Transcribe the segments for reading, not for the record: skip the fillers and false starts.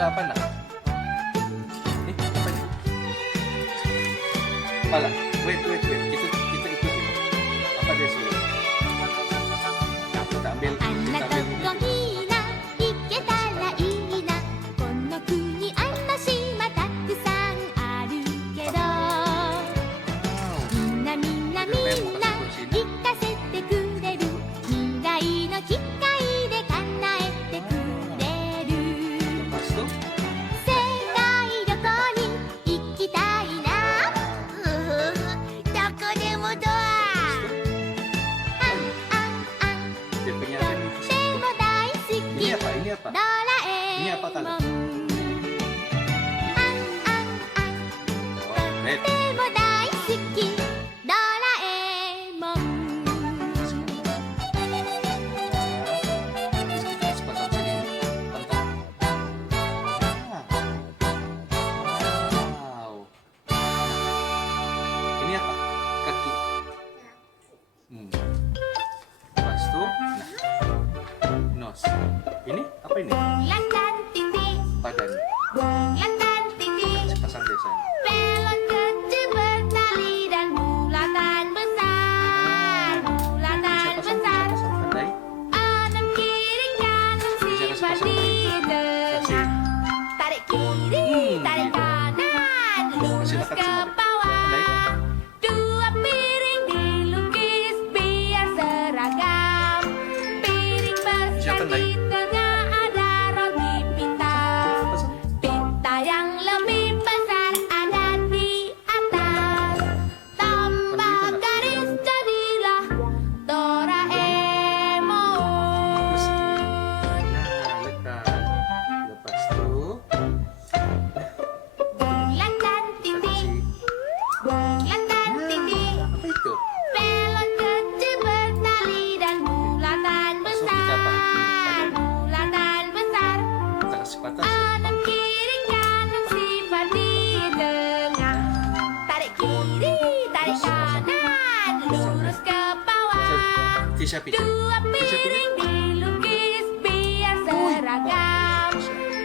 Kepala apa nak? Ini apa ini? Kepala. Wait. Kita ikutin. Apa dia suruh? Nah, kita ambil. Ini apa kalian? Ini apa? Kaki. Lepas itu, nose. Ini apa ini? Badan. Sepasang desain. Balon kecil bertali dan bulatan besar. Bulatan besar. Bandai. Kanan kiri kanan sifat di tengah. Tarik kiri, tarik kanan, lurus ke bawah. Dua piring dilukis biar seragam. Piring besar di tengah ada roti pita. Pita yang lebih besar ada di atas. Tambah garis jadilah Doraemon. Nah, lekat. Lepas itu, Bulan dan titik, bulan dan titik. apa itu? Balon kecil bertali dan bulatan besar. Bulatan besar. Kita kasih patas. Kanan kiri kanan sifat di tengah. Tarik kiri, tarik kanan, lurus ke bawah. Leticia pilih. Dua piring dilukis biar seragam.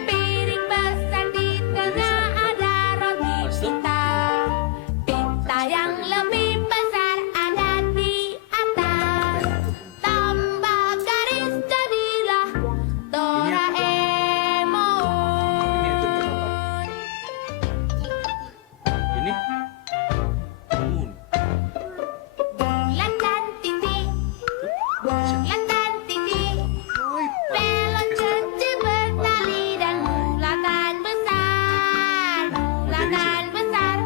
Piring besar di tengah ada roti pita. Pita yang lebih besar ada di atas. Tambah garis jadilah Doraemon. Ini bentuk apa? Ini moon. Bulan dan titik, bulan dan titik. Balon kecil bertali dan bulatan besar. Bulatan besar.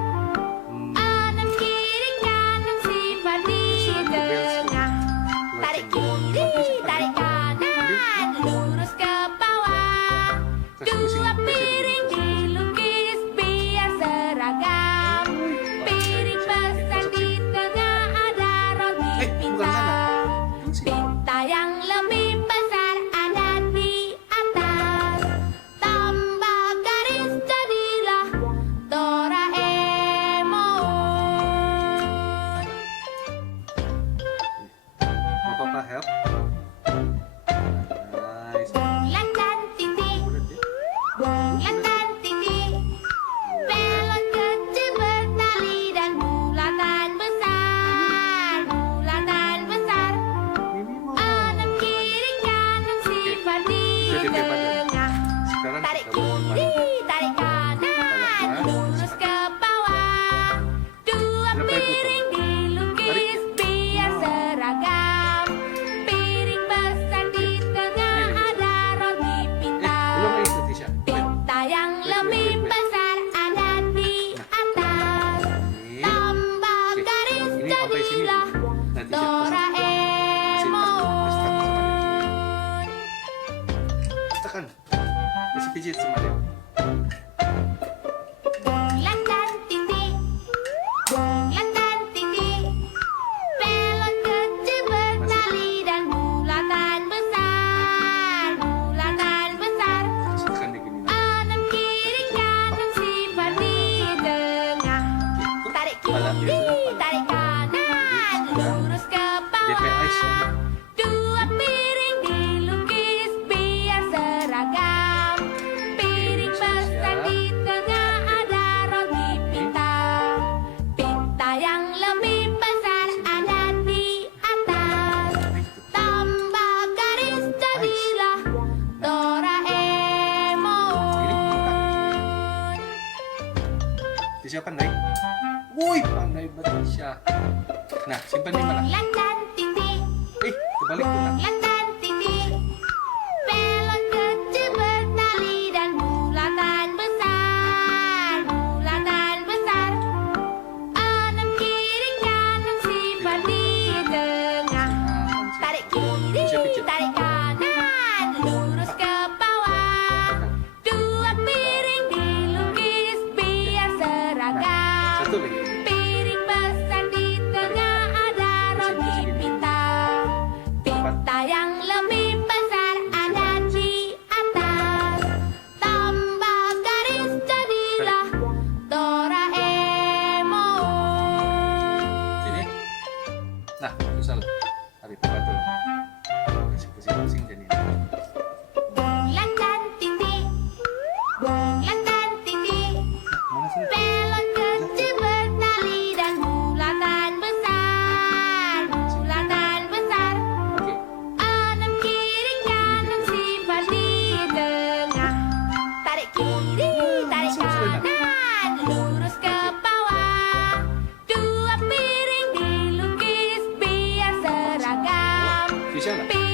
Kanan kiri kanan sifat di tengah. Tarik kiri, tarik kanan, lurus ke bawah. Dua piring dilukis biar seragam. Piring besar di tengah ada roti pita. Pita yang lebih besar ada di atas. Tambah garis jadilah Doraemon. Mau papa help? Nice. Bulan dan titik, bulan dan titik. Balon kecil bertali dan bulatan besar. Bulatan besar. Mimimon. Kanan kiri kanan sifat di tengah. Sekarang Tarik kita mau kiri, tarik kanan, lurus ke bawah. Dua piring dilukis biar seragam. Piring besar di tengah ada roti pita. belum itu Leticia. Pita yang lebih besar ada di atas. Ini. Tambah Oke. garis Ini sampai sini. jadilah Leticia pasang. Doraemon. Tekan. Kasih pijit sama dia. Bulan dan titik, bulan dan titik. Balon kecil bertali dan bulatan besar. Bulatan besar. Tekan di gini. Kanan kiri kanan sifat di tengah. Tarik kiri, tarik kanan, lurus ke DPI bawah. saja. Dua piring dilukis biar seragam. Piring Leticia pandai. Woi, pandai banget Leticia. Nah, simpan di mana? Bulan dan titik, Kebalik tuh. Nah. bulan dan titik. Pelot kecil bertali dan bulatan besar, bulatan besar. Enam kiri kanan simpan di tengah. Tarik kiri, tarik kanan, lurus ke bawah. Dua piring dilukis biar seragam. Satu lagi. Piring besar di tengah ada roti pita. Pita yang lebih besar ada di atas. Tambah garis jadilah Doraemon. Sini. Nah, susah loh. Tarik batu loh. Kasih pusing-pusing jadi. Bulan dan titik, bulan dan titik. Mana sih? Pelot kecil bertali dan bulatan besar, bulatan besar. Oke. Enam kiri kanan simpan di tengah. Tarik kiri, tarik kanan, lurus ke bawah. Dua piring dilukis biar seragam. Bisa nggak?